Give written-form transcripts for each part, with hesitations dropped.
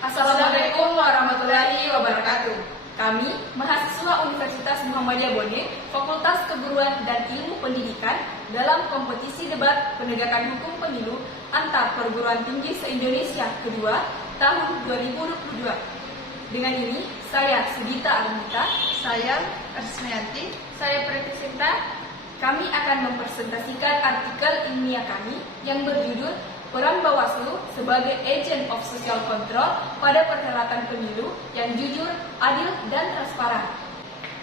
Assalamualaikum warahmatullahi wabarakatuh. Kami, mahasiswa Universitas Muhammadiyah Bone, Fakultas Keguruan dan Ilmu Pendidikan, dalam kompetisi debat penegakan hukum pemilu antar perguruan tinggi se-Indonesia kedua tahun 2022. Dengan ini, saya Sugita Armita, saya Arsmayanti, saya Preti Sinta. Kami akan mempresentasikan artikel ilmiah kami yang berjudul Peran Bawaslu sebagai Agent of Social Control pada perhelatan pemilu yang jujur, adil, dan transparan.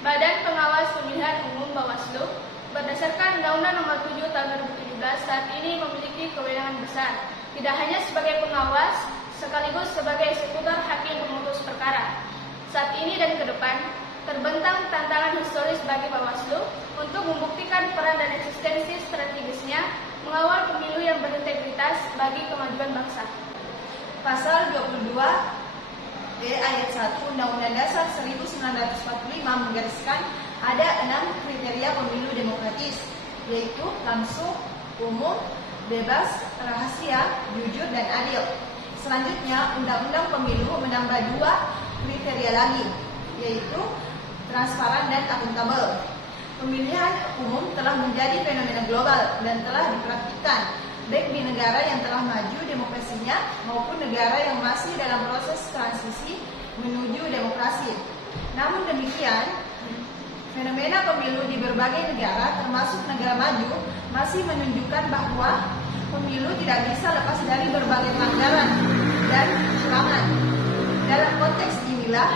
Badan Pengawas Pemilihan Umum Bawaslu berdasarkan Undang-Undang Nomor 7 Tahun 2017 saat ini memiliki kewenangan besar, tidak hanya sebagai pengawas, sekaligus sebagai eksekutor hakim pemutus perkara. Saat ini dan ke depan, terbentang tantangan historis bagi Bawaslu untuk membuktikan peran dan eksistensi strategisnya mengawal pemilu yang berintegritas bagi kemajuan bangsa. Pasal 22 ayat 1 Undang-Undang Dasar 1945 menggariskan ada 6 kriteria pemilu demokratis, yaitu langsung, umum, bebas, rahasia, jujur, dan adil. Selanjutnya, Undang-Undang Pemilu menambah 2 kriteria lagi, yaitu transparan dan akuntabel. Pemilihan umum telah menjadi fenomena global dan telah dipraktikkan baik di negara yang telah maju demokrasinya maupun negara yang masih dalam proses transisi menuju demokrasi. Namun demikian, fenomena pemilu di berbagai negara termasuk negara maju masih menunjukkan bahwa pemilu tidak bisa lepas dari berbagai pelanggaran dan kecurangan. Dalam konteks inilah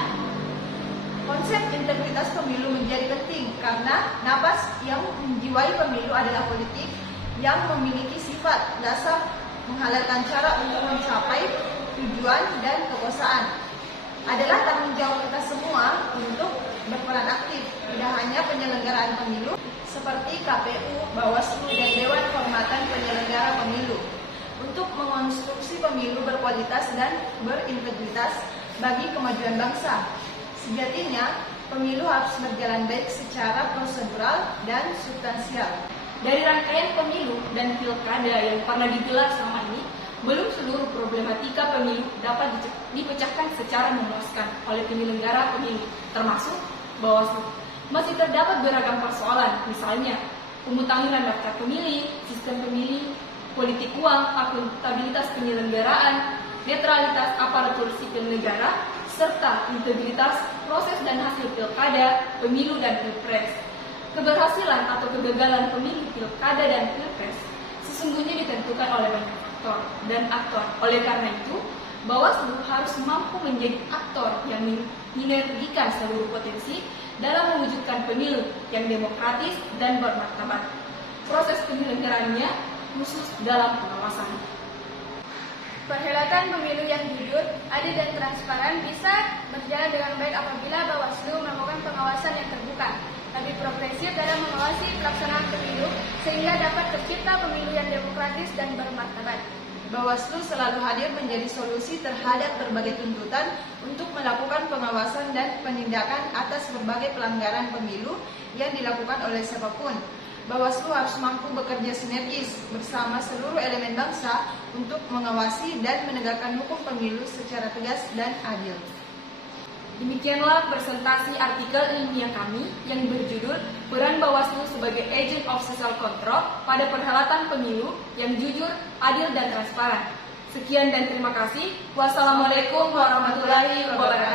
konsep integritas pemilu menjadi penting karena napas yang menjiwai pemilu adalah politik yang memiliki sifat dasar menghalalkan cara untuk mencapai tujuan dan kekuasaan. Adalah tanggung jawab kita semua untuk berperan aktif, tidak hanya penyelenggaraan pemilu seperti KPU, Bawaslu, dan Dewan Kehormatan Penyelenggara Pemilu untuk mengonstruksi pemilu berkualitas dan berintegritas bagi kemajuan bangsa. Sejatinya, pemilu harus berjalan baik secara prosedural dan substansial. Dari rangkaian pemilu dan pilkada yang pernah digelar selama ini, belum seluruh problematika pemilu dapat dipecahkan secara memuaskan oleh penyelenggara pemilu, termasuk Bawaslu. Masih terdapat beragam persoalan, misalnya pemutangan daftar pemilih, sistem pemilih, politik uang, akuntabilitas penyelenggaraan, netralitas aparatur sipil negara, serta integritas proses dan hasil pilkada, pemilu, dan pilpres. Keberhasilan atau kegagalan pemilu pilkada dan pilpres sesungguhnya ditentukan oleh banyak faktor dan aktor. Oleh karena itu, Bawaslu harus mampu menjadi aktor yang mensinergikan seluruh potensi dalam mewujudkan pemilu yang demokratis dan bermartabat. Proses penyelenggaraannya khusus dalam pengawasan. Perhelatan pemilu yang jujur, adil, dan transparan bisa berjalan dengan baik apabila Bawaslu melakukan pengawasan yang terbuka, lebih progresif dalam mengawasi pelaksanaan pemilu sehingga dapat tercipta pemilu yang demokratis dan bermartabat. Bawaslu selalu hadir menjadi solusi terhadap berbagai tuntutan untuk melakukan pengawasan dan penindakan atas berbagai pelanggaran pemilu yang dilakukan oleh siapapun. Bawaslu harus mampu bekerja sinergis bersama seluruh elemen bangsa untuk mengawasi dan menegakkan hukum pemilu secara tegas dan adil. Demikianlah presentasi artikel ilmiah kami yang berjudul Peran Bawaslu sebagai Agent of Social Control pada perhelatan pemilu yang jujur, adil, dan transparan. Sekian dan terima kasih. Wassalamualaikum warahmatullahi wabarakatuh.